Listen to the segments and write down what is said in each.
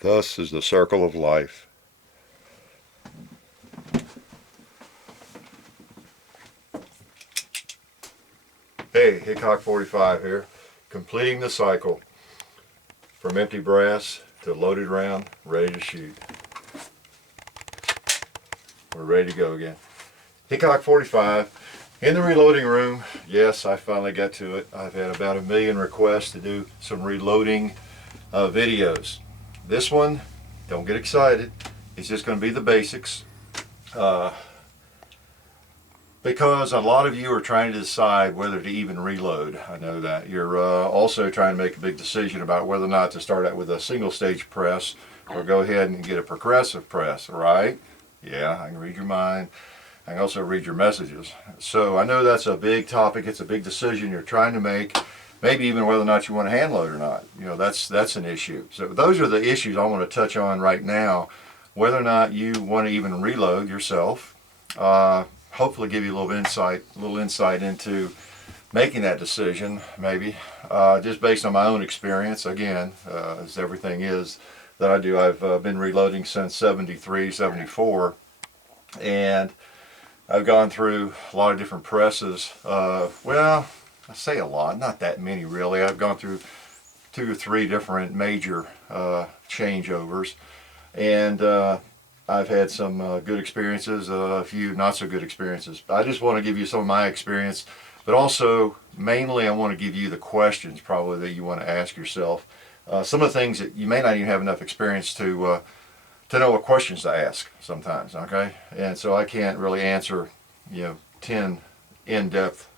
Thus is the circle of life. Hey, Hickok 45 here, completing the cycle from empty brass to loaded round, ready to shoot. We're ready to go again. Hickok 45 in the reloading room. Yes, I finally got to it. I've had about 1 million requests to do some reloading videos. This one, don't get excited. It's just going to be the basics. Because a lot of you are trying to decide whether to even reload. I know that. You're also trying to make a big decision about whether or not to start out with a single stage press or go ahead and get a progressive press, right? Yeah, I can read your mind. I can also read your messages. So I know that's a big topic. It's a big decision you're trying to make. Maybe even whether or not you want to hand load or not. You know, that's an issue. So those are the issues I want to touch on right now. Whether or not you want to even reload yourself. Hopefully give you a little insight into making that decision, maybe. Just based on my own experience, again, as everything is that I do. I've been reloading since 73, 74, and I've gone through a lot of different presses. Well, I say a lot, not that many really. I've gone through 2 or 3 different major changeovers, and I've had some good experiences, a few not so good experiences. I just want to give you some of my experience, but also mainly I want to give you the questions probably that you want to ask yourself. Some of the things that you may not even have enough experience to know what questions to ask sometimes, okay? And so I can't really answer, 10 in-depth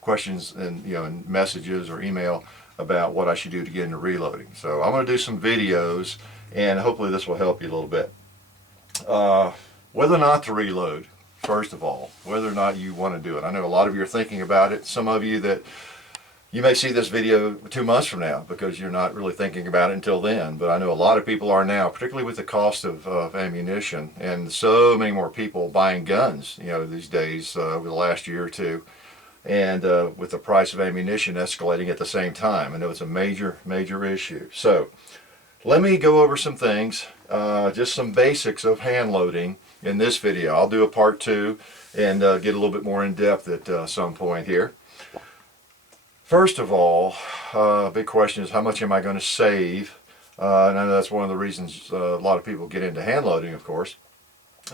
questions and, in messages or email about what I should do to get into reloading. So I'm going to do some videos, and hopefully this will help you a little bit. Whether or not to reload, first of all, whether or not you want to do it. I know a lot of you are thinking about it. Some of you that you may see this video 2 months from now because you're not really thinking about it until then, but I know a lot of people are now, particularly with the cost of ammunition and so many more people buying guns, these days over the last year or two, and with the price of ammunition escalating at the same time. I know it's a major, major issue. So let me go over some things, just some basics of hand loading in this video. I'll do a part 2 and get a little bit more in depth at some point here. First of all, big question is how much am I going to save? And I know that's one of the reasons a lot of people get into hand loading, of course.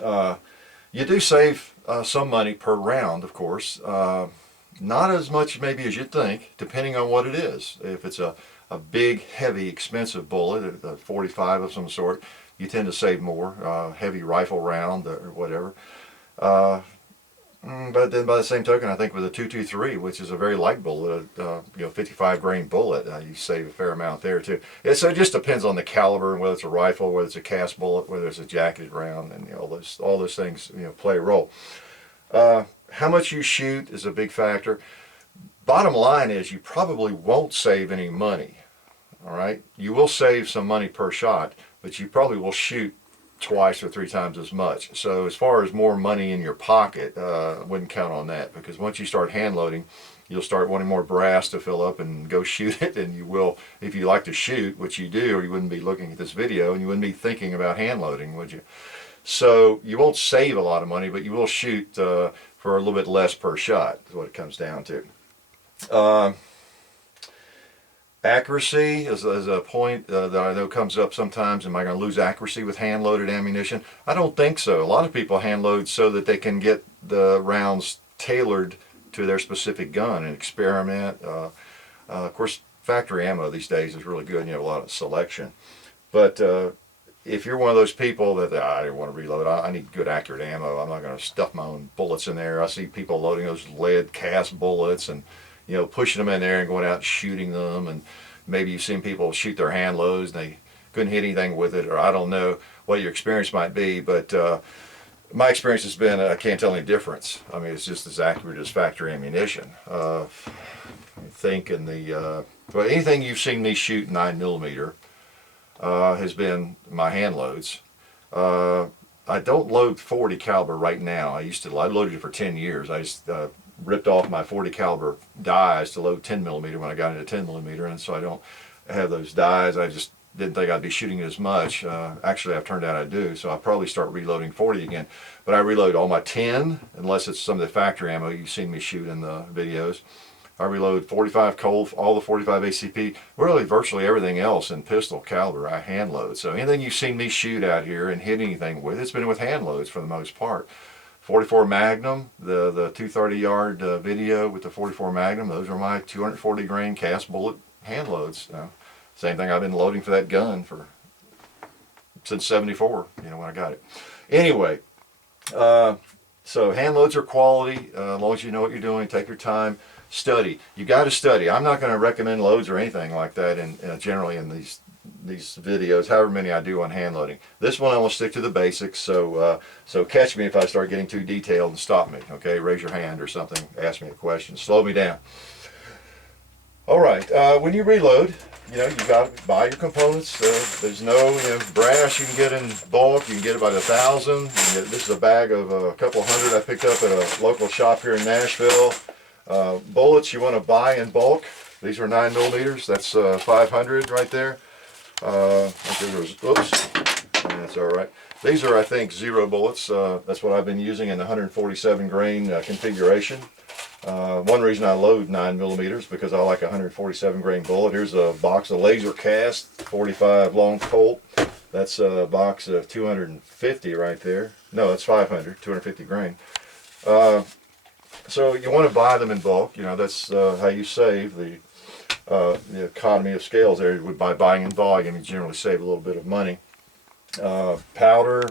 You do save some money per round, of course. Not as much maybe as you'd think, depending on what it is. If it's a big, heavy, expensive bullet, a 45 of some sort, you tend to save more. Heavy rifle round or whatever. But then by the same token, I think with a 223, which is a very light bullet, 55 grain bullet, you save a fair amount there too. So it just depends on the caliber and whether it's a rifle, whether it's a cast bullet, whether it's a jacketed round, and all those things play a role. How much you shoot is a big factor. Bottom line is you probably won't save any money. All right, you will save some money per shot, but you probably will shoot twice or 3 times as much. So as far as more money in your pocket, I wouldn't count on that, because once you start hand loading, you'll start wanting more brass to fill up and go shoot it, and you will, if you like to shoot, which you do, or you wouldn't be looking at this video and you wouldn't be thinking about hand loading, would you? So you won't save a lot of money, but you will shoot for a little bit less per shot, is what it comes down to. Accuracy is a point that I know comes up sometimes. Am I going to lose accuracy with hand-loaded ammunition? I don't think so. A lot of people hand load so that they can get the rounds tailored to their specific gun and experiment. Of course, factory ammo these days is really good, and you have a lot of selection. But if you're one of those people that I didn't want to reload, I need good accurate ammo. I'm not going to stuff my own bullets in there. I see people loading those lead cast bullets and pushing them in there and going out and shooting them, and maybe you've seen people shoot their hand loads and they couldn't hit anything with it, or I don't know what your experience might be, but my experience has been I can't tell any difference. I mean, it's just as accurate as factory ammunition. I think in the well, anything you've seen me shoot 9mm has been my hand loads. I don't load 40 caliber right now. I loaded it for 10 years. I just ripped off my 40 caliber dies to load 10mm when I got into 10mm, and so I don't have those dies. I just didn't think I'd be shooting as much. Actually, I've turned out I do, so I'll probably start reloading 40 again. But I reload all my 10, unless it's some of the factory ammo you've seen me shoot in the videos. I reload 45 Colt, all the 45 ACP, really virtually everything else in pistol caliber I hand load. So anything you've seen me shoot out here and hit anything with, it's been with hand loads for the most part. 44 Magnum, the 230 yard video with the 44 Magnum, those are my 240 grain cast bullet hand loads. Same thing I've been loading for that gun since '74, when I got it. Anyway, so hand loads are quality, as long as you know what you're doing, take your time, study. You got to study. I'm not going to recommend loads or anything like that generally in these videos, however many I do on hand loading. This one I will stick to the basics, so catch me if I start getting too detailed and stop me, okay? Raise your hand or something, ask me a question, slow me down. All right, when you reload, you got to buy your components. There's no brass you can get in bulk. You can get about 1,000. This is a bag of a couple hundred I picked up at a local shop here in Nashville. Bullets you want to buy in bulk. These are 9mm. That's 500 right there. Oops, that's all right. These are, I think, 0 bullets. That's what I've been using in the 147 grain configuration. One reason I load 9mm because I like a 147 grain bullet. Here's a box of laser cast 45 long Colt. That's a box of 250 right there. No, that's 500, 250 grain. So you want to buy them in bulk. That's how you save the economy of scales there. By buying in volume, you generally save a little bit of money. Powder,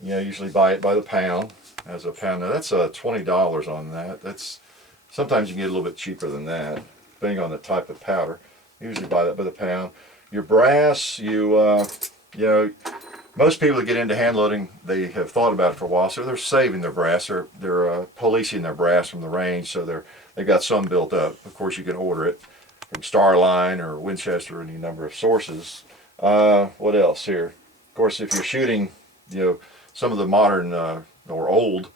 usually buy it by the pound. As a pound, now that's $20 on that. Sometimes you can get a little bit cheaper than that, depending on the type of powder. Usually buy that by the pound. Your brass, most people that get into hand loading, they have thought about it for a while, so they're saving their brass. They're policing their brass from the range, so they've got some built up. Of course, you can order it from Starline or Winchester, any number of sources. What else here? Of course, if you're shooting, some of the modern or old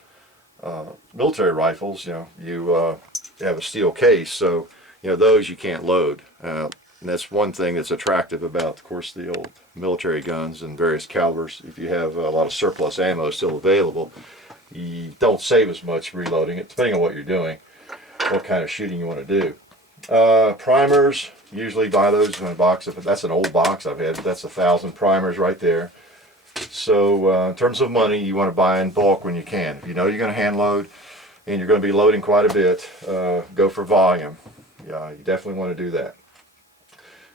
military rifles, you have a steel case, so those you can't load. And that's one thing that's attractive about, of course, the old military guns and various calibers. If you have a lot of surplus ammo still available, you don't save as much reloading it, depending on what you're doing, what kind of shooting you want to do. Primers, usually buy those in a box. That's an old box I've had. That's 1,000 primers right there. So in terms of money, you want to buy in bulk when you can. If you know you're going to hand load and you're going to be loading quite a bit, go for volume. Yeah, you definitely want to do that.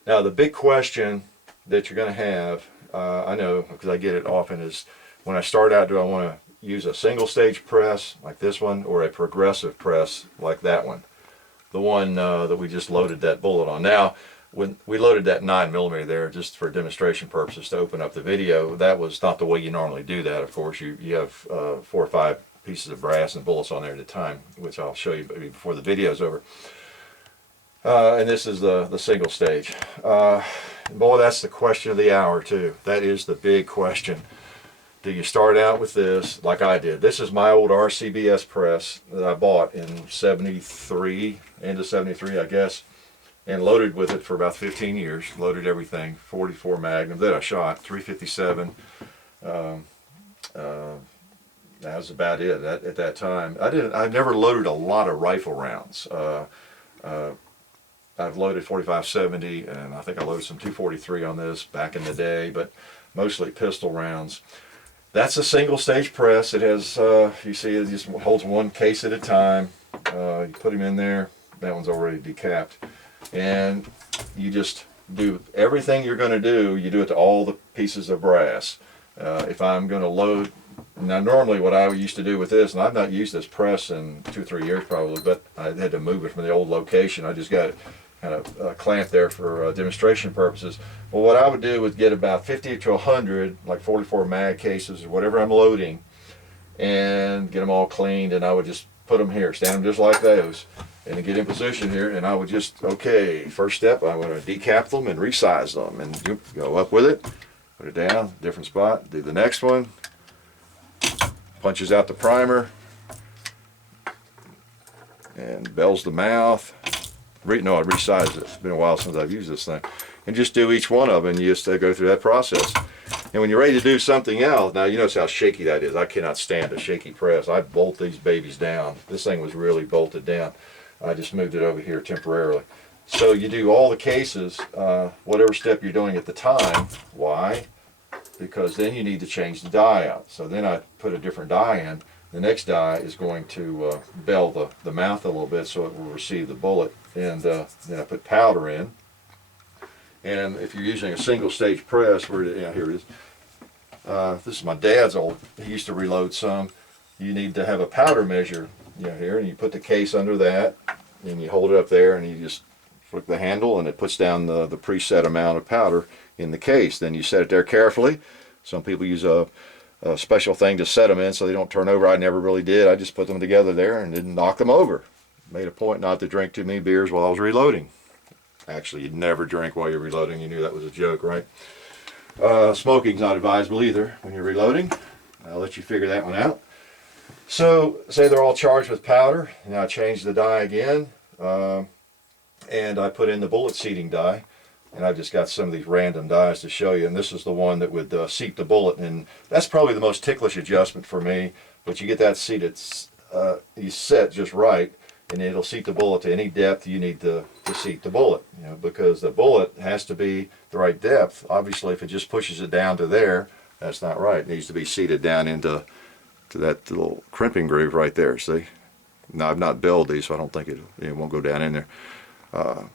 Now the big question that you're going to have, I know because I get it often, is when I start out, do I want to use a single stage press like this one or a progressive press like that one? The one that we just loaded that bullet on. Now, when we loaded that 9mm there just for demonstration purposes to open up the video, that was not the way you normally do that. Of course, you have 4 or 5 pieces of brass and bullets on there at a time, which I'll show you before the video's over. And this is the single stage. Boy, that's the question of the hour too. That is the big question. Do you start out with this like I did? This is my old RCBS press that I bought in '73, end of '73 I guess, and loaded with it for about 15 years. Loaded everything, 44 Magnum that I shot, 357. That was about it at that time. I never loaded a lot of rifle rounds. I've loaded 45-70, and I think I loaded some 243 on this back in the day, but mostly pistol rounds. That's a single stage press. It has, you see, it just holds one case at a time. You put them in there. That one's already decapped. And you just do everything you're going to do, you do it to all the pieces of brass. If I'm going to load, now normally what I used to do with this, and I've not used this press in 2 or 3 years probably, but I had to move it from the old location. I just got it kind of clamped there for demonstration purposes. Well, what I would do is get about 50 to 100, like 44 mag cases or whatever I'm loading, and get them all cleaned, and I would just put them here, stand them just like those, and then get in position here, and I would just, okay, first step, I want to decap them and resize them, and go up with it, put it down, different spot, do the next one, punches out the primer, and bells the mouth, no, I resized it. It's been a while since I've used this thing. And just do each one of them, and you just go through that process. And when you're ready to do something else, now you notice how shaky that is. I cannot stand a shaky press. I bolt these babies down. This thing was really bolted down. I just moved it over here temporarily. So you do all the cases, whatever step you're doing at the time. Why? Because then you need to change the die out. So then I put a different die in. The next die is going to bell the mouth a little bit so it will receive the bullet. And then I put powder in. And if you're using a single stage press, here it is. This is my dad's old. He used to reload some. You need to have a powder measure, here, and you put the case under that, and you hold it up there, and you just flick the handle, and it puts down the preset amount of powder in the case. Then you set it there carefully. Some people use a special thing to set them in so they don't turn over. I never really did. I just put them together there and didn't knock them over. Made a point not to drink too many beers while I was reloading. Actually, you'd never drink while you're reloading. You knew that was a joke, right? Smoking's not advisable either when you're reloading. I'll let you figure that one out. So, say they're all charged with powder. Now I change the die again, and I put in the bullet seating die. And I've just got some of these random dies to show you. And this is the one that would seat the bullet. And that's probably the most ticklish adjustment for me. But you get that seated, you set just right, and it'll seat the bullet to any depth you need to seat the bullet. Because the bullet has to be the right depth. Obviously, if it just pushes it down to there, that's not right. It needs to be seated down into that little crimping groove right there. See? Now I've not belled these, so I don't think it won't go down in there.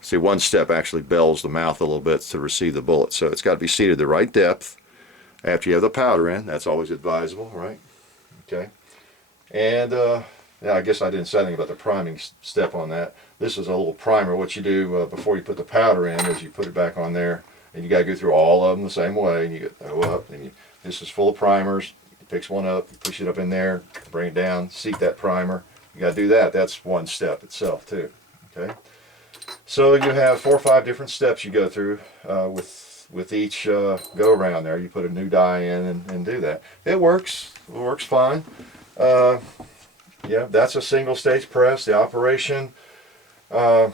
See, one step actually bells the mouth a little bit to receive the bullet. So it's got to be seated the right depth after you have the powder in. That's always advisable, right? Okay. And yeah, I guess I didn't say anything about the priming step on that. This is a little primer. What you do before you put the powder in is you put it back on there, and you got to go through all of them the same way. And you go up, and this is full of primers. You pick one up, you push it up in there, bring it down, seat that primer. You got to do that. That's one step itself too. Okay. So you have 4 or 5 different steps you go through with each go around there. You put a new die in and do that. It works. It works fine. Yeah, that's a single stage press. The operation, I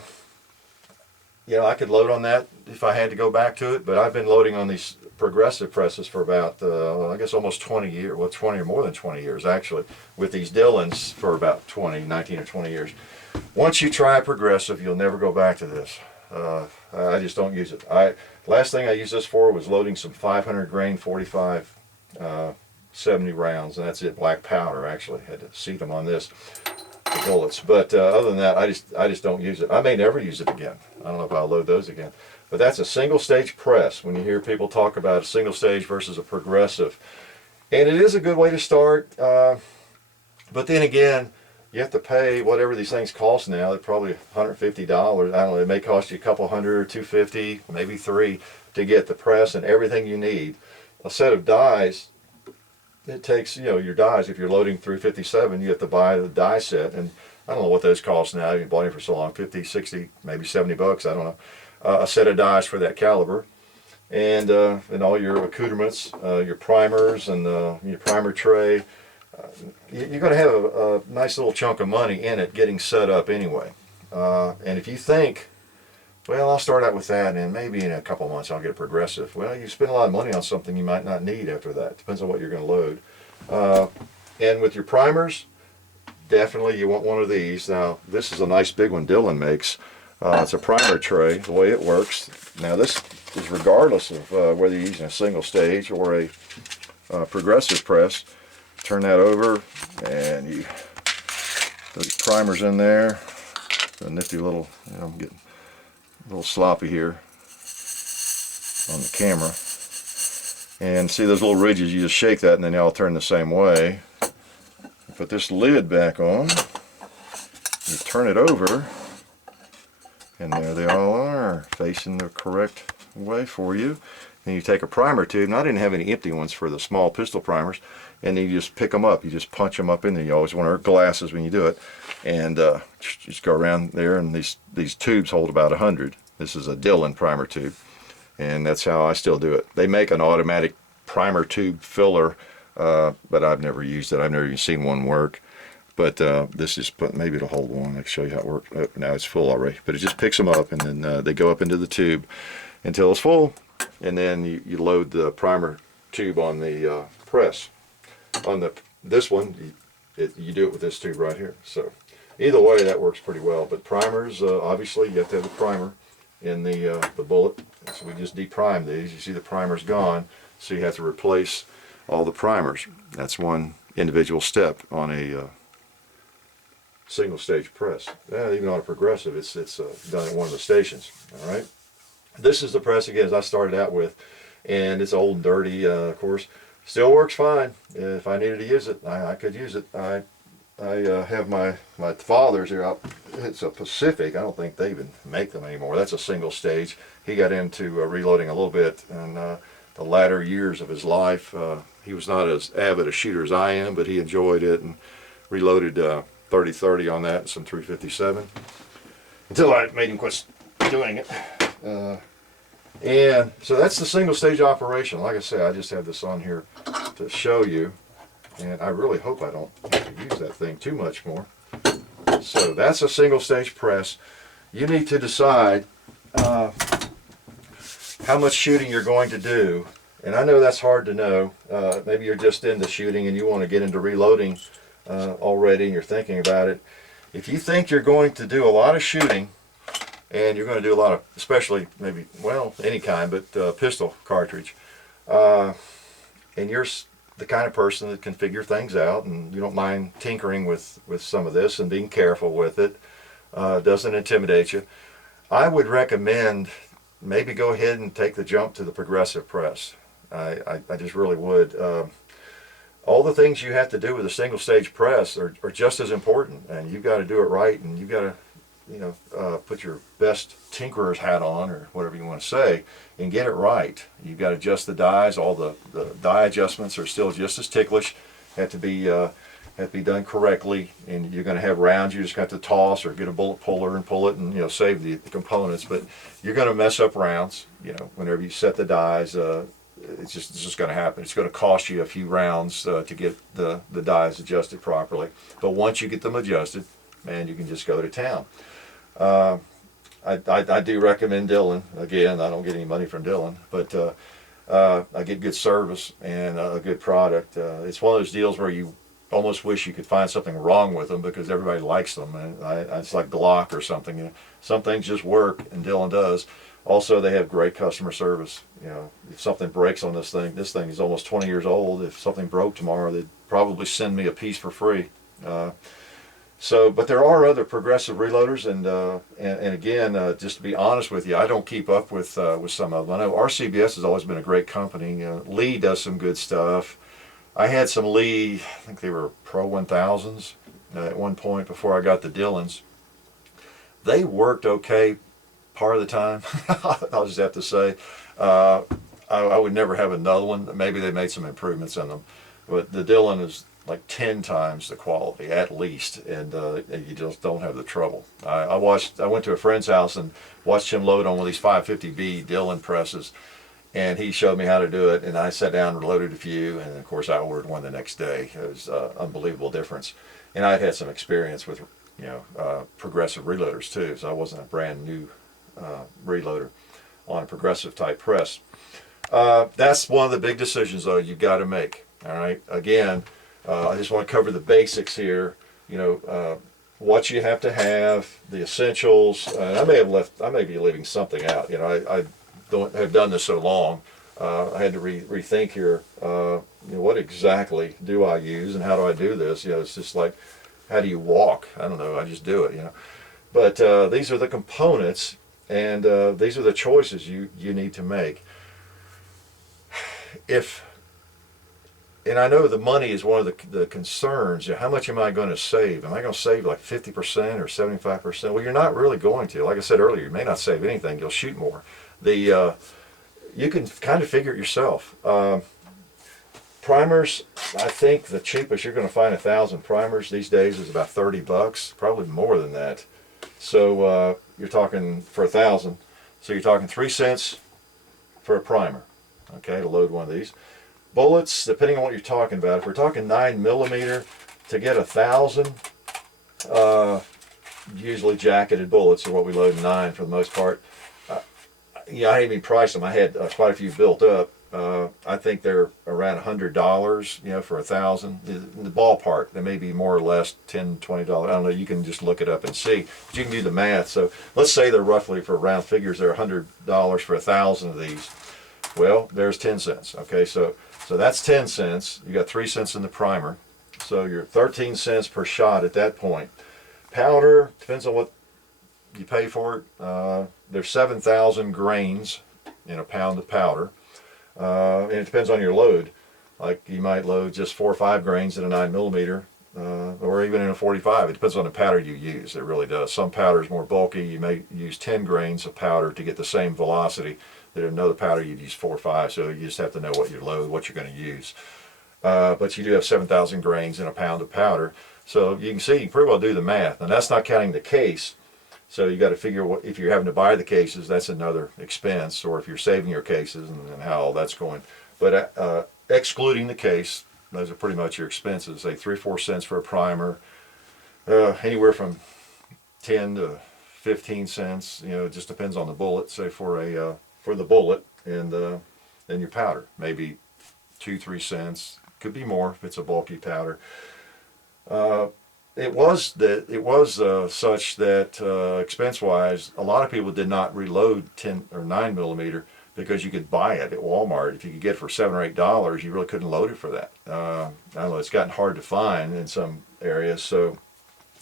could load on that if I had to go back to it, but I've been loading on these progressive presses for about, I guess almost 20 years, well 20 or more than 20 years actually, with these Dillons for about 19 or 20 years. Once you try progressive, you'll never go back to this. I just don't use it. Last thing I used this for was loading some 500 grain 45 70 rounds, and that's it. Black powder, actually. Had to seat them on this, the bullets. But other than that, I just don't use it. I may never use it again. I don't know if I'll load those again. But that's a single stage press. When you hear people talk about a single stage versus a progressive, and it is a good way to start. But then again, you have to pay whatever these things cost now. They're probably $150. I don't know. It may cost you a couple hundred or $250, maybe $3 to get the press and everything you need. A set of dies. It takes, your dies. If you're loading 357, you have to buy the die set, and I don't know what those cost now. You've been bought them for so long, 50, 60, maybe $70. I don't know. A set of dies for that caliber, and all your accoutrements, your primers, and your primer tray. You're going to have a nice little chunk of money in it getting set up anyway. And if you think, well, I'll start out with that, and maybe in a couple of months I'll get a progressive. Well, you spend a lot of money on something you might not need after that. Depends on what you're going to load. And with your primers, definitely you want one of these. Now, this is a nice big one Dillon makes. It's a primer tray, the way it works. Now, this is regardless of whether you're using a single stage or a progressive press. Turn that over, and you put these primers in there. It's a nifty little, I'm getting a little sloppy here on the camera. And see those little ridges, you just shake that and then they all turn the same way. Put this lid back on, you turn it over, and there they all are, facing the correct way for you. And you take a primer tube, and I didn't have any empty ones for the small pistol primers, and then you just pick them up, you just punch them up in there. You always want to wear glasses when you do it, and just go around there, and these tubes hold about 100. This is a Dillon primer tube, and that's how I still do it. They make an automatic primer tube filler, but I've never used it. I've never even seen one work. But this is, maybe it'll hold one. I can show you how it works. Oh, now it's full already. But it just picks them up, and then they go up into the tube until it's full, and then you load the primer tube on the press. On this one, you do it with this tube right here. So either way, that works pretty well. But primers, obviously, you have to have the primer in the bullet. So we just deprime these. You see the primer's gone, so you have to replace all the primers. That's one individual step on a single stage press. Even on a progressive, it's done at one of the stations. All right. This is the press again, as I started out with, and it's old and dirty, of course. Still works fine. If I needed to use it, I could use it. I have my father's here. It's a Pacific. I don't think they even make them anymore. That's a single stage. He got into reloading a little bit in the latter years of his life. He was not as avid a shooter as I am, but he enjoyed it and reloaded 30-30 on that and some 357 until I made him quit doing it. And so that's the single stage operation. Like I say, I just have this on here to show you, and I really hope I don't have to use that thing too much more. So that's a single stage press. You need to decide how much shooting you're going to do, and I know that's hard to know. Maybe you're just into shooting and you want to get into reloading already, and you're thinking about it. If you think you're going to do a lot of shooting, and you're going to do a lot of, especially maybe, well, any kind, but pistol cartridge, and you're the kind of person that can figure things out, and you don't mind tinkering with some of this and being careful with it, doesn't intimidate you, I would recommend maybe go ahead and take the jump to the progressive press. I just really would. All the things you have to do with a single stage press are just as important, and you've got to do it right, and you've got to put your best tinkerer's hat on, or whatever you want to say, and get it right. You've got to adjust the dies. All the die adjustments are still just as ticklish. Have to be done correctly, and you're going to have rounds you just got to toss or get a bullet puller and pull it and save the components. But you're going to mess up rounds. Whenever you set the dies, it's just going to happen. It's going to cost you a few rounds to get the dies adjusted properly. But once you get them adjusted, man, you can just go to town. I do recommend Dillon. Again, I don't get any money from Dillon, but I get good service and a good product. It's one of those deals where you almost wish you could find something wrong with them because everybody likes them. And it's like Glock or something. Some things just work, and Dillon does. Also, they have great customer service. If something breaks on this thing is almost 20 years old. If something broke tomorrow, they'd probably send me a piece for free. But there are other progressive reloaders, and again, just to be honest with you, I don't keep up with some of them. I know RCBS has always been a great company. Lee does some good stuff. I had some Lee, I think they were Pro 1000s at one point before I got the Dillons. They worked okay part of the time. I'll just have to say. I would never have another one. Maybe they made some improvements in them, but the Dillon is like 10 times the quality at least, and you just don't have the trouble. I went to a friend's house and watched him load on one of these 550B Dillon presses, and he showed me how to do it, and I sat down and loaded a few, and of course I ordered one the next day. It was an unbelievable difference, and I'd had some experience with progressive reloaders too, so I wasn't a brand new reloader on a progressive type press. That's one of the big decisions though you've got to make. All right, again, I just want to cover the basics here. What you have to have, the essentials. I may be leaving something out. I don't have done this so long. I had to rethink here. What exactly do I use, and how do I do this? It's just like, how do you walk? I don't know. I just do it. But these are the components, and these are the choices you need to make. And I know the money is one of the concerns. How much am I going to save? Am I going to save like 50% or 75%? Well, you're not really going to. Like I said earlier, you may not save anything. You'll shoot more. You can kind of figure it yourself. Primers, I think the cheapest you're going to find 1,000 primers these days is about $30, probably more than that. So you're talking for 1,000. So you're talking 3 cents for a primer, okay, to load one of these. Bullets, depending on what you're talking about, if we're talking 9mm, to get 1,000 usually jacketed bullets are what we load in 9 for the most part. Yeah, I didn't even price them. I had quite a few built up. I think they're around $100, you know, for 1,000. In the ballpark, they may be more or less $10, $20. I don't know. You can just look it up and see. But you can do the math. So let's say they're roughly, for round figures, they're $100 for 1,000 of these. Well, there's 10 cents. Okay, so that's 10 cents. You got 3 cents in the primer. So you're 13 cents per shot at that point. Powder, depends on what you pay for it. There's 7,000 grains in a pound of powder. And it depends on your load. Like you might load just 4 or 5 grains in a 9mm, or even in a 45. It depends on the powder you use. It really does. Some powder is more bulky. You may use 10 grains of powder to get the same velocity that another powder you'd use 4 or 5. So you just have to know what you load, what you're going to use. But you do have 7,000 grains in a pound of powder. So you can see, you can pretty well do the math. And that's not counting the case. So you got to figure what, if you're having to buy the cases, that's another expense, or if you're saving your cases and how all that's going. But excluding the case, those are pretty much your expenses. Say 3 or 4 cents for a primer, anywhere from 10 to 15 cents. You know, it just depends on the bullet. Say for the bullet, and then your powder, maybe 2 or 3 cents. Could be more if it's a bulky powder. It was such that expense-wise, a lot of people did not reload 10 or 9mm because you could buy it at Walmart. If you could get it for $7 or $8, you really couldn't load it for that. I don't know, it's gotten hard to find in some areas, so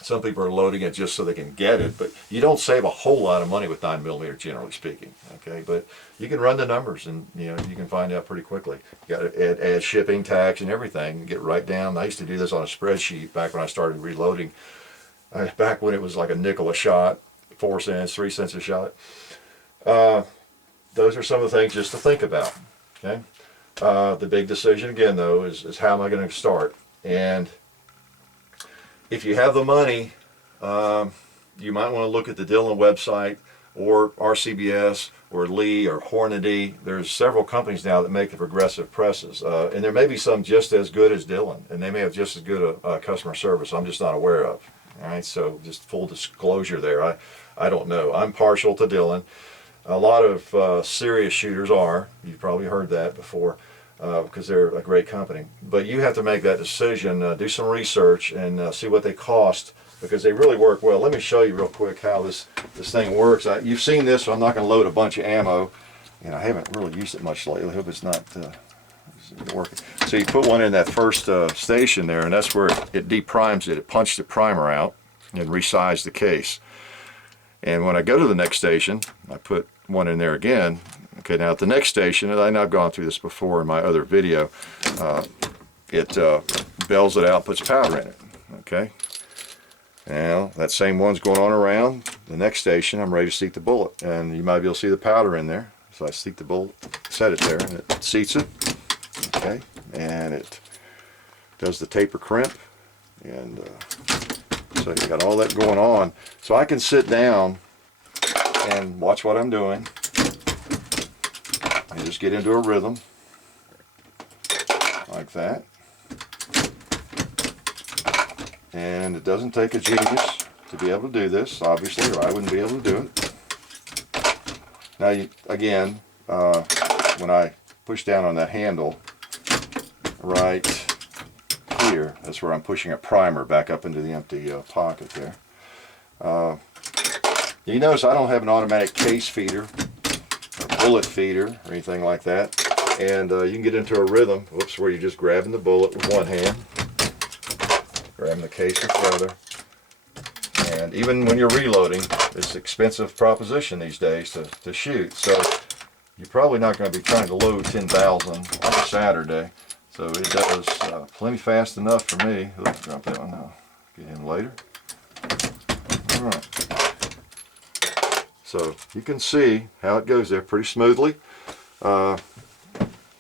some people are loading it just so they can get it, but you don't save a whole lot of money with 9mm, generally speaking. Okay, but you can run the numbers, and you know, you can find out pretty quickly. You got to add shipping, tax, and everything, and get right down. I used to do this on a spreadsheet back when I started reloading. Back when it was like a nickel a shot, 4 cents, 3 cents a shot. Those are some of the things just to think about. Okay, the big decision again, though, is how am I going to start? And if you have the money, you might want to look at the Dillon website, or RCBS, or Lee, or Hornady. There's several companies now that make the progressive presses, and there may be some just as good as Dillon, and they may have just as good a customer service I'm just not aware of. All right, so just full disclosure there. I don't know. I'm partial to Dillon. A lot of serious shooters are. You've probably heard that before. Because they're a great company. But you have to make that decision, do some research, and see what they cost, because they really work well. Let me show you real quick how this thing works. You've seen this, so I'm not going to load a bunch of ammo. And I haven't really used it much lately. I hope it's not working. So you put one in that first station there, and that's where it deprimes it. It punched the primer out and resized the case. And when I go to the next station, I put one in there again. Okay, now at the next station, and I know I've gone through this before in my other video, it bells it out, puts powder in it. Okay, now that same one's going on around the next station. I'm ready to seat the bullet, and you might be able to see the powder in there. So I seat the bullet, set it there, and it seats it. Okay, and it does the taper crimp, and so you got all that going on. So I can sit down and watch what I'm doing. And just get into a rhythm like that. And it doesn't take a genius to be able to do this, obviously, or I wouldn't be able to do it. Now, again, when I push down on that handle right here, that's where I'm pushing a primer back up into the empty pocket there. You notice I don't have an automatic case feeder, bullet feeder, or anything like that, and you can get into a rhythm, whoops, where you're just grabbing the bullet with one hand, grabbing the case with the other, and even when you're reloading, it's an expensive proposition these days to shoot, so you're probably not going to be trying to load 10,000 on a Saturday, so it does plenty fast enough for me. Oops, drop that one now. Get in later. All right. So you can see how it goes there pretty smoothly. And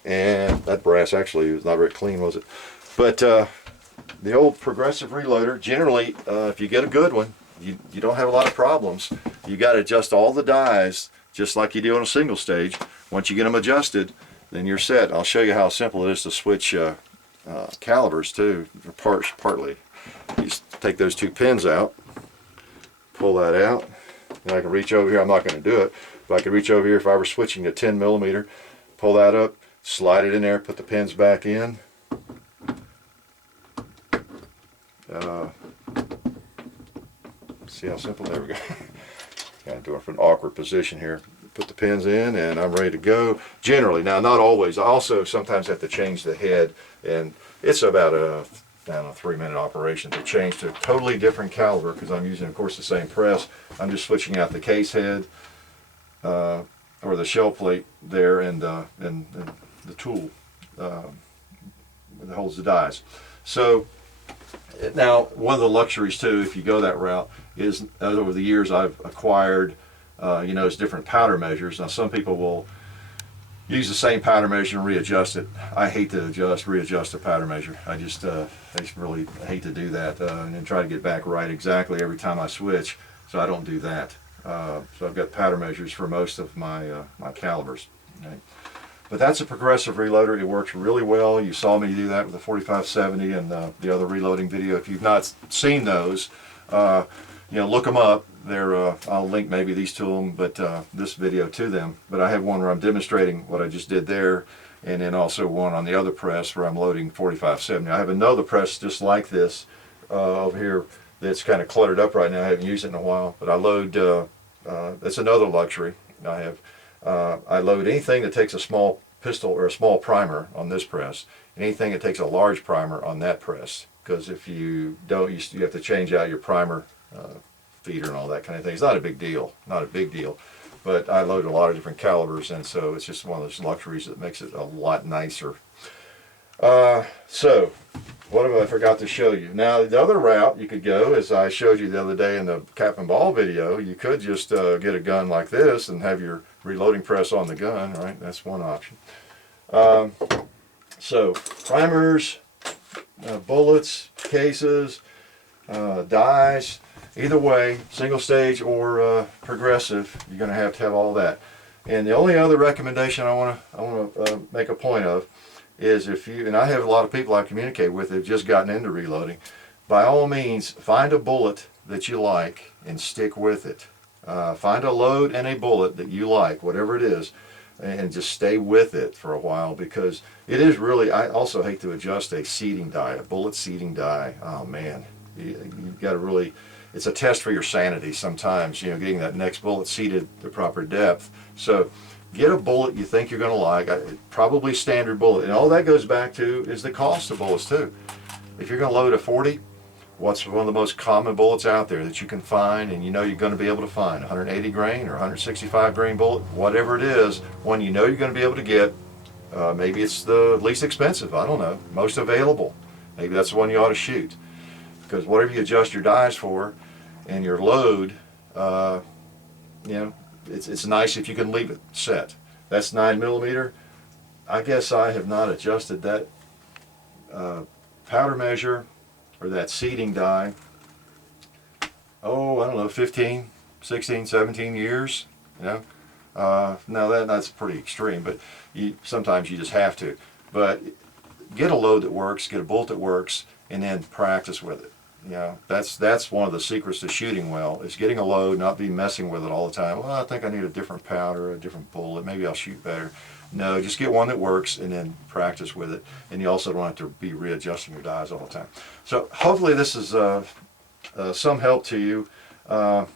that brass actually was not very clean, was it? But the old progressive reloader, generally, if you get a good one, you don't have a lot of problems. You got to adjust all the dies just like you do on a single stage. Once you get them adjusted, then you're set. I'll show you how simple it is to switch calibers too, partly. You just take those two pins out, pull that out, and I can reach over here. I'm not going to do it, but I could reach over here if I were switching to 10 millimeter, pull that up, slide it in there, put the pins back in. See how simple? There we go. Got to do it from an awkward position here. Put the pins in, and I'm ready to go. Generally, now not always. I also sometimes have to change the head, and it's about a, I don't know, 3-minute operation to change to a totally different caliber because I'm using, of course, the same press. I'm just switching out the case head or the shell plate there, and the tool that holds the dies. So now, one of the luxuries too, if you go that route, is over the years I've acquired, is different powder measures. Now, some people will use the same powder measure and readjust it. I hate to readjust a powder measure. I just really hate to do that and then try to get back right exactly every time I switch. So I don't do that. So I've got powder measures for most of my my calibers. Okay? But that's a progressive reloader. It works really well. You saw me do that with the 4570 and the other reloading video. If you've not seen those, look them up. They're, I'll link maybe these to them, but this video to them. But I have one where I'm demonstrating what I just did there, and then also one on the other press where I'm loading 4570. I have another press just like this over here that's kind of cluttered up right now. I haven't used it in a while, but I load. That's another luxury I have. I load anything that takes a small pistol or a small primer on this press, and anything that takes a large primer on that press. Because if you don't, you have to change out your primer feeder and all that kind of thing. It's not a big deal, but I load a lot of different calibers, and so it's just one of those luxuries that makes it a lot nicer. So what have I forgot to show you? Now, the other route you could go, as I showed you the other day in the cap and ball video, you could just get a gun like this and have your reloading press on the gun, right? That's one option. So primers, bullets, cases, dies, either way, single stage or progressive, you're going to have all that. And the only other recommendation I want to make a point of is if you, and I have a lot of people I communicate with that have just gotten into reloading, by all means find a bullet that you like and stick with it. Find a load and a bullet that you like, whatever it is, and just stay with it for a while, because it is really, I also hate to adjust a seating die, a bullet seating die. Oh man, you've got to really, it's a test for your sanity sometimes, getting that next bullet seated the proper depth. So get a bullet you think you're going to like, probably standard bullet, and all that goes back to is the cost of bullets too. If you're going to load a 40, what's one of the most common bullets out there that you can find, and you're going to be able to find? 180 grain or 165 grain bullet, whatever it is, one you're going to be able to get. Maybe it's the least expensive, I don't know, most available. Maybe that's the one you ought to shoot, because whatever you adjust your dies for and your load, it's nice if you can leave it set. That's 9mm. I guess I have not adjusted that powder measure or that seating die, I don't know, 15, 16, 17 years, Now that's pretty extreme, but sometimes you just have to. But get a load that works, get a bolt that works, and then practice with it. That's one of the secrets to shooting well, is getting a load, not be messing with it all the time. Well, I think I need a different powder, a different bullet, maybe I'll shoot better. No, just get one that works and then practice with it. And you also don't have to be readjusting your dies all the time. So hopefully this is some help to you. I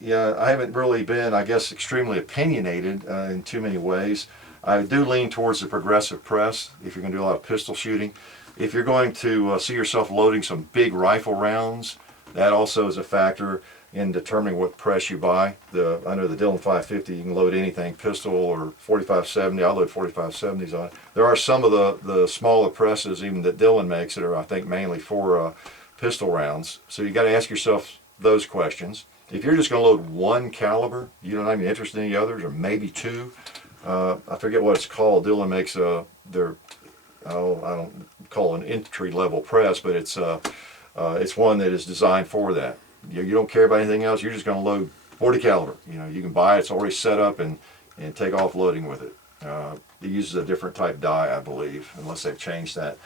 haven't really been, I guess, extremely opinionated in too many ways. I do lean towards the progressive press if you're going to do a lot of pistol shooting. If you're going to see yourself loading some big rifle rounds, that also is a factor in determining what press you buy. Under the Dillon 550, you can load anything, pistol or 4570. I load 4570s on it. There are some of the smaller presses even that Dillon makes that are, I think, mainly for pistol rounds. So you got to ask yourself those questions. If you're just going to load one caliber, you don't have any interest in any others, or maybe two. I forget what it's called. Dillon makes I don't call it an entry level press, but it's one that is designed for that. You don't care about anything else. You're just going to load 40 caliber. You can buy it. It's already set up and take off loading with it. It uses a different type die, I believe, unless they've changed that.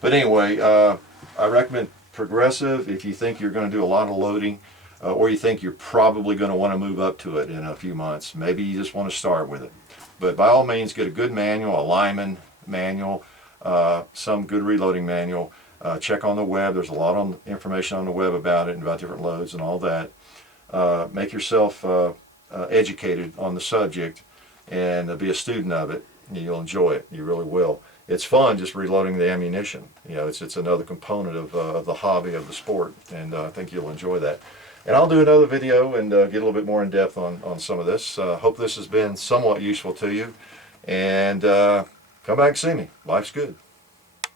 But anyway, I recommend progressive if you think you're going to do a lot of loading, or you think you're probably going to want to move up to it in a few months. Maybe you just want to start with it. But by all means, get a good manual, a lineman manual, some good reloading manual. Check on the web. There's a lot of information on the web about it and about different loads and all that. Make yourself educated on the subject and be a student of it. You'll enjoy it. You really will. It's fun just reloading the ammunition. You know, it's another component of the hobby of the sport, and I think you'll enjoy that. And I'll do another video and get a little bit more in depth on some of this. Hope this has been somewhat useful to you, and come back and see me. Life's good.